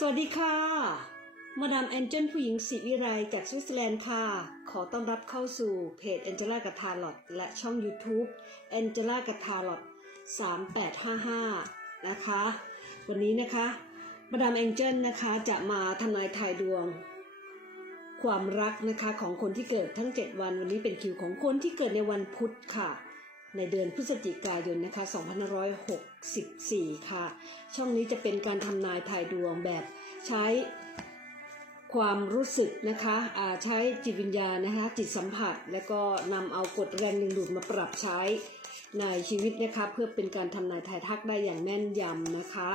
สวัสดีค่ะ มาดามแอนเจลผู้หญิงศิวิไลจากสวิตเซอร์แลนด์ค่ะ ขอต้อนรับเข้าสู่เพจแองเจล่ากับทาร์ลอตและช่อง YouTube แองเจล่ากับทาร์ลอต3855 นะคะ วันนี้นะคะ มาดามแองเจลนะคะจะมาทำนายทายดวง ความรักนะคะของคนที่เกิดทั้ง 7 วันวันนี้เป็นคิวของคนที่เกิดในวันพุธค่ะ ในเดือนพฤศจิกายนนะคะ2564 ค่ะ ช่องนี้จะเป็นการทำนายทายดวงแบบใช้ความรู้สึกนะคะใช้จิตวิญญาณนะคะ จิตสัมผัส แล้วก็นำเอากฎแรงดึงดูดมาปรับใช้ในชีวิตนะคะ เพื่อเป็นการทำนายทายทักได้อย่างแม่นยำนะคะ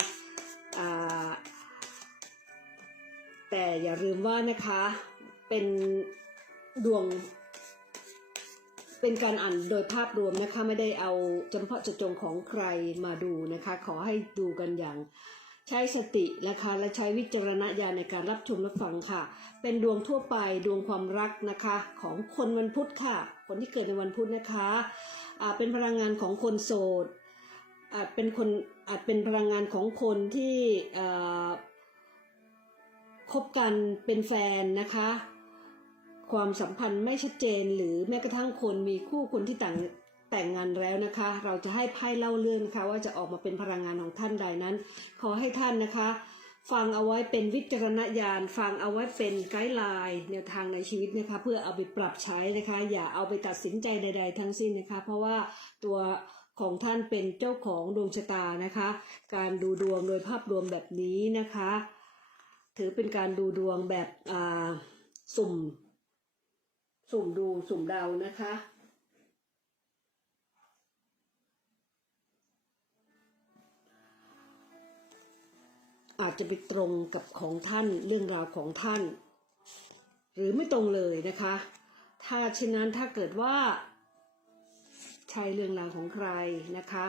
แต่อย่าลืมว่านะคะเป็นดวง เป็นการอ่านโดยภาพรวมนะคะไม่ได้เอาเฉพาะเจาะจงของใครมาดูนะคะ ขอให้ดูกันอย่างใช้สตินะคะและใช้วิจารณญาณในการรับชมรับฟังค่ะ เป็นดวงทั่วไปดวงความรักนะคะ ของคนวันพุธค่ะ คนที่เกิดในวันพุธนะคะอ่าเป็นพลังงานของคนโสดอาจเป็นคนอาจเป็นพลังงานของคนที่คบกันเป็นแฟนนะคะ ความสัมพันธ์ไม่ชัดเจน หรือแม้กระทั่งคนมีคู่คนที่ต่างแต่งงานแล้วนะคะ เราจะให้ไพ่เล่าเรื่องนะคะว่าจะออกมาเป็นพลังงานของท่านใดนั้น ขอให้ท่านนะคะ ฟังเอาไว้เป็นวิจารณญาณ ฟังเอาไว้เป็นไกด์ไลน์แนวทางในชีวิตนะคะ เพื่อเอาไปปรับใช้นะคะ อย่าเอาไปตัดสินใจใด ๆ ทั้งสิ้นนะคะ เพราะว่าตัวของท่านเป็นเจ้าของดวงชะตานะคะ การดูดวงโดยภาพรวมแบบนี้นะคะ ถือเป็นการดูดวงแบบสุ่ม สุ่มดูสุ่มเดานะคะ อาจจะไปตรงกับของท่านเรื่องราวของท่าน หรือไม่ตรงเลยนะคะ ถ้าเช่นนั้นถ้าเกิดว่า ใช่เรื่องราวของใครนะคะ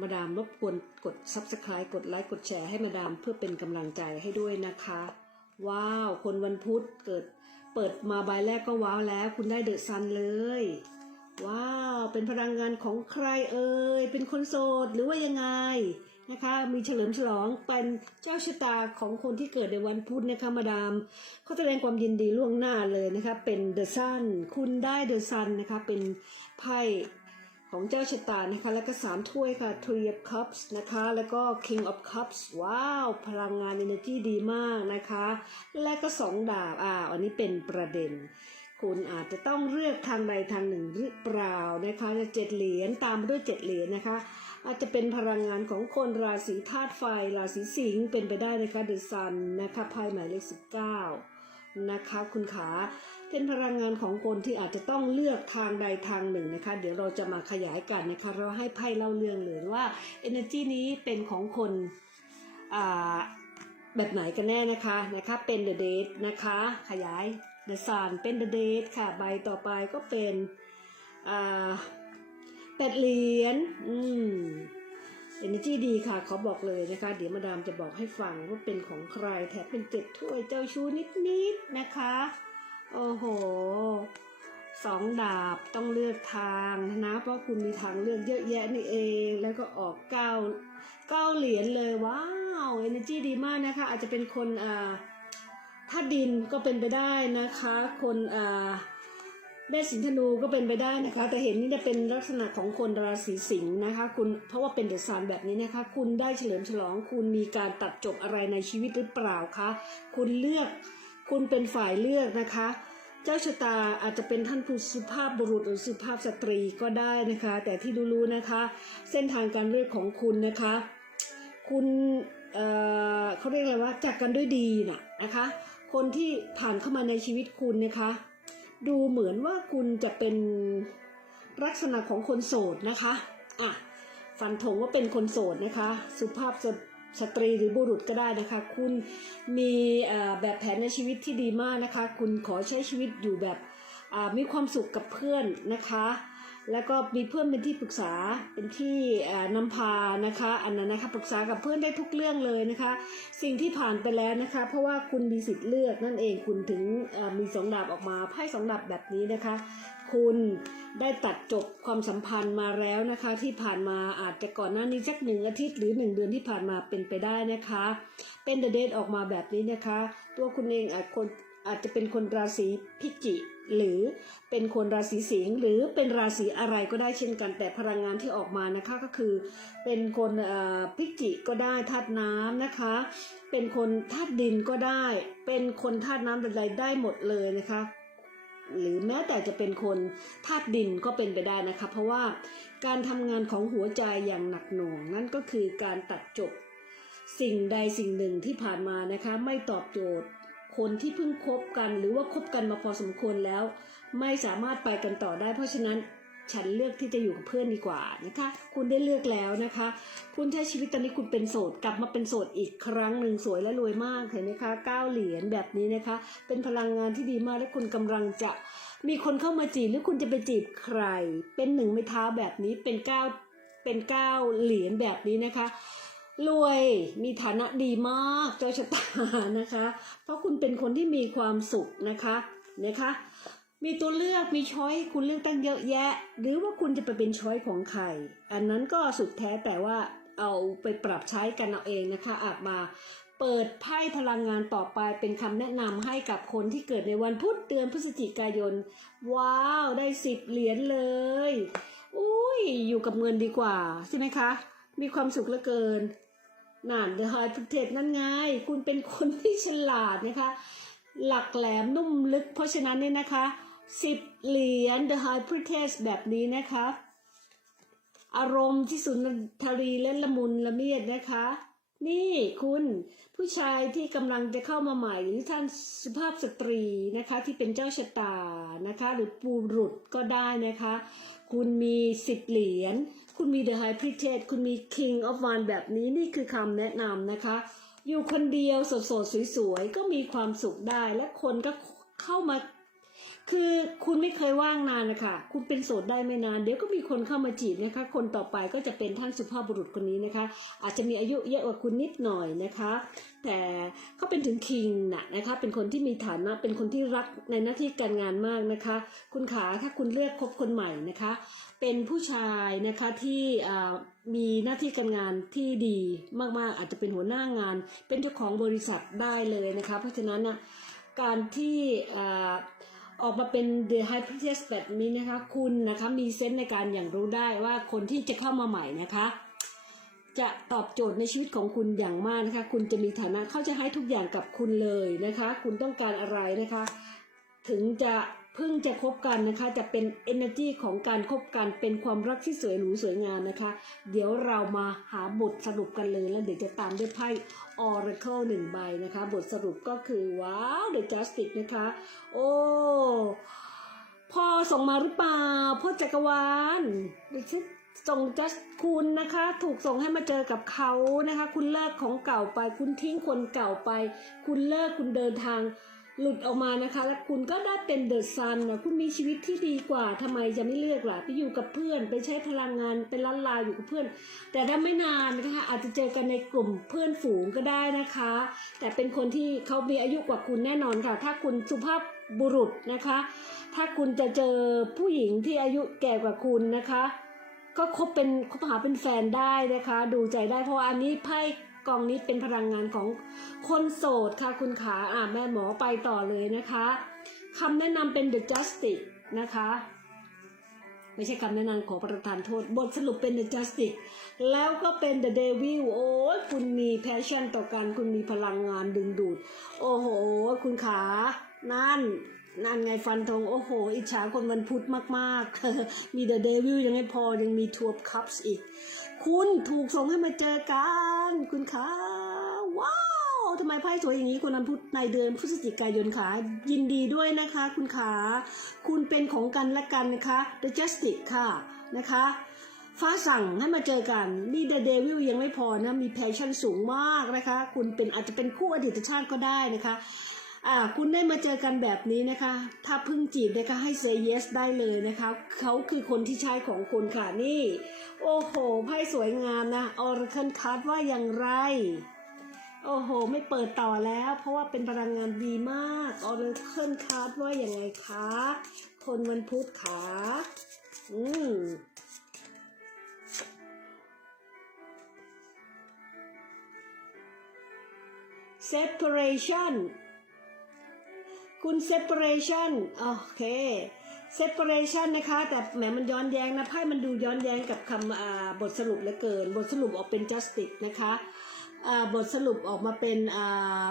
มาดามรบกวนกด subscribe กดไลค์กดแชร์ให้มาดามเพื่อเป็นกำลังใจให้ด้วยนะคะ ว้าว คนวันพุธเกิด เปิดมาใบแรกก็ว้าวแล้ว คุณได้เดอะซันเลย ว้าว เป็นพลังงานของใครเอ่ย เป็นคนโสดหรือว่ายังไงนะคะมีเฉลิมฉลองเป็นเจ้าชะตาของคนที่เกิดในวันพุธนะคะมาดามเขาแสดงความยินดีล่วงหน้าเลยนะคะเป็นเดอะซันคุณได้เดอะซันนะคะเป็นไพ่ ของเจ้าชะตานะคะแล้วก็สามถ้วยค่ะ Three of Cups นะคะ แล้วก็ King of Cups ว้าว พลังงาน energy ดีมากนะคะ และก็สองดาบอ่าอันนี้เป็นประเด็น คุณอาจจะต้องเลือกทางใดทางหนึ่งหรือเปล่านะคะจะเจ็ดเหรียญตามด้วยเจ็ดเหรียญนะคะอาจจะเป็นพลังงานของคนราศีธาตุไฟ ราศีสิงห์เป็นไปได้นะคะเดอะซันนะคะไพ่หมายเลขสิบเก้านะคะคุณขา เป็นพลังงานของคนที่อาจจะต้องเลือกทางใดทางหนึ่งนะคะ เดี๋ยวเราจะมาขยายกันนะคะเราให้ไพ่เล่าเรื่องเลยว่า energy นี้เป็นของคนแบบไหนกันแน่นะคะนะคะเป็น the date นะคะ ขยาย the sun เป็น the date ค่ะใบต่อไปก็เป็นแปดเหรียญอืม energy ดีค่ะขอบอกเลยนะคะ เดี๋ยวมาดามจะบอกให้ฟังว่าเป็นของใครแถมเป็นเจ็ดถ้วยเจ้าชู้นิดๆนะคะ โอ้โหสองดาบต้องเลือกทางนะ เพราะคุณมีทางเลือกเยอะแยะนี่เองแล้วก็ออกเก้าเก้าเหรียญเลยว้าว energy ดีมากนะคะ อาจจะเป็นคนอ่าถ้าดินก็เป็นไปได้นะคะ คนอ่าเมษสิงธนูก็เป็นไปได้นะคะ แต่เห็นนี่จะเป็นลักษณะของคนราศีสิงห์นะคะ คุณเพราะว่าเป็นเดอะซันแบบนี้นะคะ คุณได้เฉลิมฉลอง คุณมีการตัดจบอะไรในชีวิตหรือเปล่าคะคุณเลือก คุณเป็นฝ่ายเลือกนะคะ เจ้าชะตาอาจจะเป็นท่านผู้สุภาพบุรุษหรือสุภาพสตรีก็ได้นะคะ แต่ที่รู้ๆนะคะ เส้นทางการเลือกของคุณนะคะ คุณเเขาเรียกอะไรว่าจากกันด้วยดีน่ะนะคะ คนที่ผ่านเข้ามาในชีวิตคุณนะคะ ดูเหมือนว่าคุณจะเป็นลักษณะของคนโสดนะคะอะฟันธงว่าเป็นคนโสดนะคะ สุภาพส สตรีหรือบุรุษก็ได้นะคะ คุณมีแบบแผนในชีวิตที่ดีมากนะคะ คุณขอใช้ชีวิตอยู่แบบมีความสุขกับเพื่อนนะคะ แล้วก็มีเพื่อนเป็นที่ปรึกษาเป็นที่นำพานะคะ อันนั้นนะคะปรึกษากับเพื่อนได้ทุกเรื่องเลยนะคะ สิ่งที่ผ่านไปแล้วนะคะ เพราะว่าคุณมีสิทธิ์เลือกนั่นเองคุณถึงมีสองดาบออกมาไพ่สองดาบแบบนี้นะคะ คุณได้ตัดจบความสัมพันธ์มาแล้วนะคะ ที่ผ่านมาอาจจะก่อนหน้านี้สักหนึ่งอาทิตย์หรือหนึ่งเดือนที่ผ่านมาเป็นไปได้นะคะ เป็นเดเดทออกมาแบบนี้นะคะ ตัวคุณเองอาจคนอาจจะเป็นคนราศีพิจิ หรือเป็นคนราศีสิงห์หรือเป็นราศีอะไรก็ได้เช่นกัน แต่พลังงานที่ออกมานะคะก็คือ เป็นคนพิจิก็ได้ธาตุน้ำนะคะ เป็นคนธาตุดินก็ได้ เป็นคนธาตุน้ำใดๆได้หมดเลยนะคะ หรือแม้แต่จะเป็นคนธาตุดินก็เป็นไปได้นะคะ เพราะว่าการทำงานของหัวใจอย่างหนักหน่วงนั่นก็คือการตัดจบสิ่งใดสิ่งหนึ่งที่ผ่านมานะคะ ไม่ตอบโจทย์ คนที่เพิ่งคบกัน หรือว่าคบกันมาพอสมควรแล้ว ไม่สามารถไปกันต่อได้ เพราะฉะนั้น ฉันเลือกที่จะอยู่กับเพื่อนดีกว่านะคะ คุณได้เลือกแล้วนะคะ คุณใช้ชีวิตตอนนี้คุณเป็นโสดกลับมาเป็นโสดอีกครั้งหนึ่งสวยและรวยมากเห็นไหมคะก้าเหรียญแบบนี้นะคะ เป็นพลังงานที่ดีมากและคุณกำลังจะมีคนเข้ามาจีบหรือคุณจะไปจีบใคร เป็นหนึ่งไม้เท้าแบบนี้เป็นก้าเป็นก้าเหรียญแบบนี้นะคะรวยมีฐานะดีมากเจ้าชะตานะคะ เพราะคุณเป็นคนที่มีความสุขนะคะนะคะ มีตัวเลือกมีช้อยคุณเลือกตั้งเยอะแยะ หรือว่าคุณจะไปเป็นช้อยของใคร อันนั้นก็สุดแท้แต่ว่าเอาไปปรับใช้กันเอาเองนะคะอาจมาเปิดไพ่พลังงานต่อไปเป็นคำแนะนำให้กับคนที่เกิดในวันพุธเดือนพฤศจิกายน ว้าวได้สิบเหรียญเลย อุ้ยอยู่กับเงินดีกว่า ใช่ไหมคะ มีความสุขเหลือเกินนั่นเดอะฮอยเทศนั่นไง คุณเป็นคนที่ฉลาดนะคะ หลักแหลมนุ่มลึกเพราะฉะนั้นเนี่ยนะคะ สิบเหรียญ The High Priestess แบบนี้นะคะ อารมณ์ที่สุนทรีและละมุนละเมียดนะคะ นี่คุณผู้ชายที่กำลังจะเข้ามาใหม่หรือท่านสุภาพสตรีนะคะ ที่เป็นเจ้าชะตานะคะ หรือปูรุษก็ได้นะคะ คุณมีสิบเหรียญ คุณมี The High Priestess คุณมี King of One แบบนี้นี่คือคำแนะนำนะคะ อยู่คนเดียวสดๆสวยๆก็มีความสุขได้และคนก็เข้ามา คือคุณไม่เคยว่างนานนะคะคุณเป็นโสดได้ไม่นาน เดี๋ยวก็มีคนเข้ามาจีบนะคะ คนต่อไปก็จะเป็นท่านสุภาพบุรุษคนนี้นะคะ อาจจะมีอายุเยอะกว่าคุณนิดหน่อยนะคะ แต่เขาเป็นถึงคิงนะนะคะ เป็นคนที่มีฐานะ เป็นคนที่รักในหน้าที่การงานมากนะคะ คุณขาถ้าคุณเลือกคบคนใหม่นะคะ เป็นผู้ชายนะคะที่มีหน้าที่การงานที่ดีมากๆ อาจจะเป็นหัวหน้างาน เป็นเจ้าของบริษัทได้เลยนะคะ เพราะฉะนั้นนะการที่ ออกมาเป็น The High Priestess แบบนี้นะคะ คุณนะคะมีเซนส์ในการอย่างรู้ได้ว่าคนที่จะเข้ามาใหม่นะคะ จะตอบโจทย์ในชีวิตของคุณอย่างมากนะคะ คุณจะมีฐานะเขาจะให้ทุกอย่างกับคุณเลยนะคะ คุณต้องการอะไรนะคะ ถึงจะเพิ่งจะคบกันนะคะ จะเป็น energy ของการคบกันเป็นความรักที่สวยหรูสวยงามนะคะ เดี๋ยวเรามาหาบทสรุปกันเลยแล้วเดี๋ยวจะตามด้วยไพ่ Oracle หนึ่งใบนะคะ บทสรุปก็คือ ว้าว The Justice นะคะ โอ้พ่อส่งมาหรือเปล่า พ่อจักรวาลดิฉันส่งจัสคุณนะคะ ถูกส่งให้มาเจอกับเขานะคะ คุณเลิกของเก่าไป คุณทิ้งคนเก่าไป คุณเลิกคุณเดินทาง หลุดออกมานะคะ แล้วคุณก็ได้เป็นเดอะซันนะคุณมีชีวิตที่ดีกว่าทำไมจะไม่เลือกล่ะไปอยู่กับเพื่อนไปใช้พลังงานเป็นล้านลาอยู่กับเพื่อน แต่ถ้าไม่นานนะคะอาจจะเจอกันในกลุ่มเพื่อนฝูงก็ได้นะคะ แต่เป็นคนที่เขามีอายุกว่าคุณแน่นอนค่ะ ถ้าคุณสุภาพบุรุษนะคะ ถ้าคุณจะเจอผู้หญิงที่อายุแก่กว่าคุณนะคะ ก็คบเป็นคบหาเป็นแฟนได้นะคะ ดูใจได้เพราะอันนี้ไพ่ กองนี้เป็นพลังงานของคนโสดค่ะคุณขาอ่าแม่หมอไปต่อเลยนะคะคำแนะนำเป็น The Justice นะคะไม่ใช่คำแนะนำขอประทานโทษ บทสรุปเป็น The Justice แล้วก็เป็น The Devil โอ้ยคุณมี passion ต่อกัน คุณมีพลังงานดึงดูด โอ้โห คุณขา นั่น นั่นไงฟันธงโอ้โห อิจฉาคนวันพุธมาก ๆ มี The Devil ยังไม่พอยังมี Two of Cups อีก คุณถูกส่งให้มาเจอกัน คุณขาว้าวทำไมไพ่สวยอย่างนี้คนวันพุธในเดือนพฤศจิกายนขายินดีด้วยนะคะ คุณขา คุณเป็นของกันและกันนะคะ The Justice ค่ะนะคะฟ้าสั่งให้มาเจอกัน นี่ The Devil ยังไม่พอนะ มี passion สูงมากนะคะ คุณเป็นอาจจะเป็นคู่อดีตชาติก็ได้นะคะ อ่าคุณได้มาเจอกันแบบนี้นะคะ ถ้าเพิ่งจีบนะคะให้ say yes ได้เลยนะคะเขาคือคนที่ใช่ของคุณค่ะนี่ โอ้โหไพ่สวยงามนะ Oracle Card ว่าอย่างไร โอ้โห ไม่เปิดต่อแล้ว เพราะว่าเป็นพลังงานดีมาก Oracle Card ว่าอย่างไงคะคนวันพุธขาอืม separation คุณ separation โอเค separation นะคะ แต่แหมมันย้อนแย้งนะไพ่มันดูย้อนแย้งกับคำอ่าบทสรุปเหลือเกิน บทสรุปออกเป็น justice นะคะอ่าบทสรุปออกมาเป็นอ่า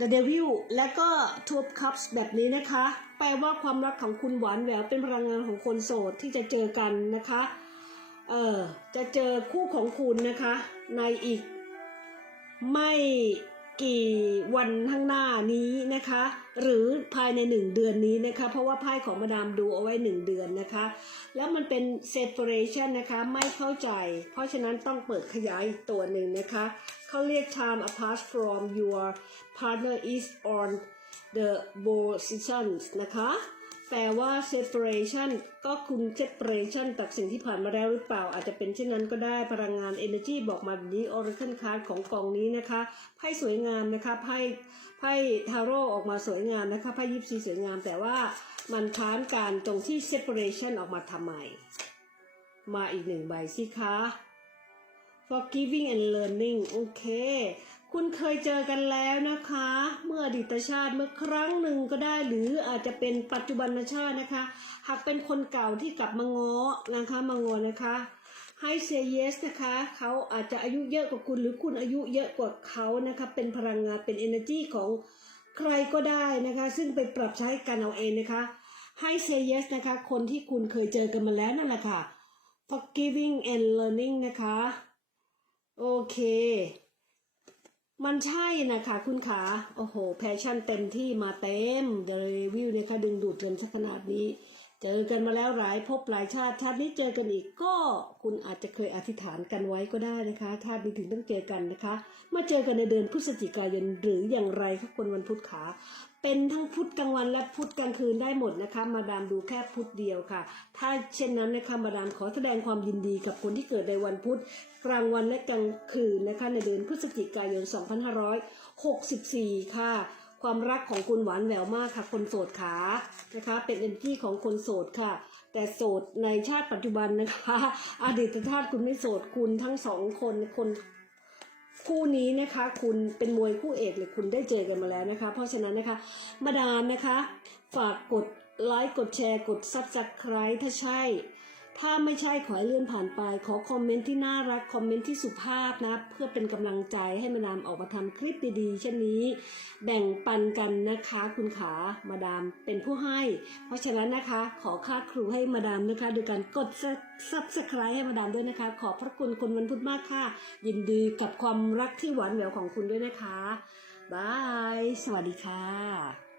The Devil และก็ Two of Cups แบบนี้นะคะ แปลว่าความรักของคุณหวานแหววเป็นพลังงานของคนโสดที่จะเจอกันนะคะ เออจะเจอคู่ของคุณนะคะ ในอีกไม่ กี่วันข้างหน้านี้นะคะ หรือภายในหนึ่งเดือนนี้นะคะ เพราะว่าไพ่ของมาดามดูเอาไว้หนึ่งเดือนนะคะ แล้วมันเป็น separation นะคะไม่เข้าใจ เพราะฉะนั้นต้องเปิดขยายอีกตัวหนึ่งนะคะเขาเรียก time apart from your partner is on the positions นะคะ แปลว่า separation ก็คุณ separation จากสิ่งที่ผ่านมาแล้วหรือเปล่า อาจจะเป็นเช่นนั้นก็ได้พลังงาน energy บอกมาแบบนี้ oracle card ของกองนี้นะคะไพ่สวยงามนะคะไพ่ไพ่ทาโร่ออกมาสวยงามนะคะไพ่ยิปซีสวยงาม แต่ว่ามันค้านการตรงที่ separation ออกมาทำไม มาอีกหนึ่งใบสิคะ forgiving and learning โอเค คุณเคยเจอกันแล้วนะคะ เมื่ออดีตชาติเมื่อครั้งหนึ่งก็ได้หรืออาจจะเป็นปัจจุบันชาตินะคะ หากเป็นคนเก่าที่กลับมาง้อนะคะมางอนะคะให้ say yes นะคะเขาอาจจะอายุเยอะกว่าคุณ หรือคุณอายุเยอะกว่าเขานะคะเป็นพลังงานเป็น energy ของใครก็ได้นะคะ ซึ่งไปปรับใช้กันเอาเองนะคะให้ say yes นะคะ คนที่คุณเคยเจอกันมาแล้วนั่นแหละค่ะ forgiving and learning นะคะ โอเค มันใช่นะคะคุณขาโอ้โหแพชชั่นเต็มที่มาเต็มเดรีวิวเนี่ยค่ะดึงดูดกันสักขนาดนี้ เจอกันมาแล้วหลายพบหลายชาติชาตินี้เจอกันอีกก็คุณอาจจะเคยอธิษฐานกันไว้ก็ได้นะคะชาตินี้ถึงต้องเจอกันนะคะ มาเจอกันในเดือนพฤศจิกายนหรืออย่างไรคะคนวันพุธขา เป็นทั้งพุธกลางวันและพุธกลางคืนได้หมดนะคะ มาดามดูแค่พุธเดียวค่ะ ถ้าเช่นนั้นนะคะมาดามขอแสดงความยินดีกับคนที่เกิดในวันพุธกลางวันและกลางคืนนะคะ ในเดือนพฤศจิกายน 2564 ค่ะ ความรักของคุณหวานแหววมากค่ะ คนโสดขานะคะ เป็นเอนที่ของคนโสดค่ะแต่โสดในชาติปัจจุบันนะคะ อดีตชาติคุณไม่โสดคุณทั้งสองคนคน คู่นี้นะคะคุณเป็นมวยคู่เอกเลยคุณได้เจอกันมาแล้วนะคะ เพราะฉะนั้นนะคะมาดามนะคะ ฝากกดไลค์กดแชร์กดซับสไครต์ถ้าใช่ ถ้าไม่ใช่ขอให้เลื่อนผ่านไป ขอคอมเมนต์ที่น่ารักคอมเมนต์ที่สุภาพนะ เพื่อเป็นกำลังใจให้มาดามออกมาทำคลิปดีๆ เช่นนี้ แบ่งปันกันนะคะคุณขามาดามเป็นผู้ให้ เพราะฉะนั้นนะคะขอค่าครูให้มาดามนะคะโดยการกดซับสไครต์ให้มาดามด้วยนะคะ ขอบพระคุณคนวันพุธมากค่ะ ยินดีกับความรักที่หวานแหววของคุณด้วยนะคะบาย สวัสดีค่ะ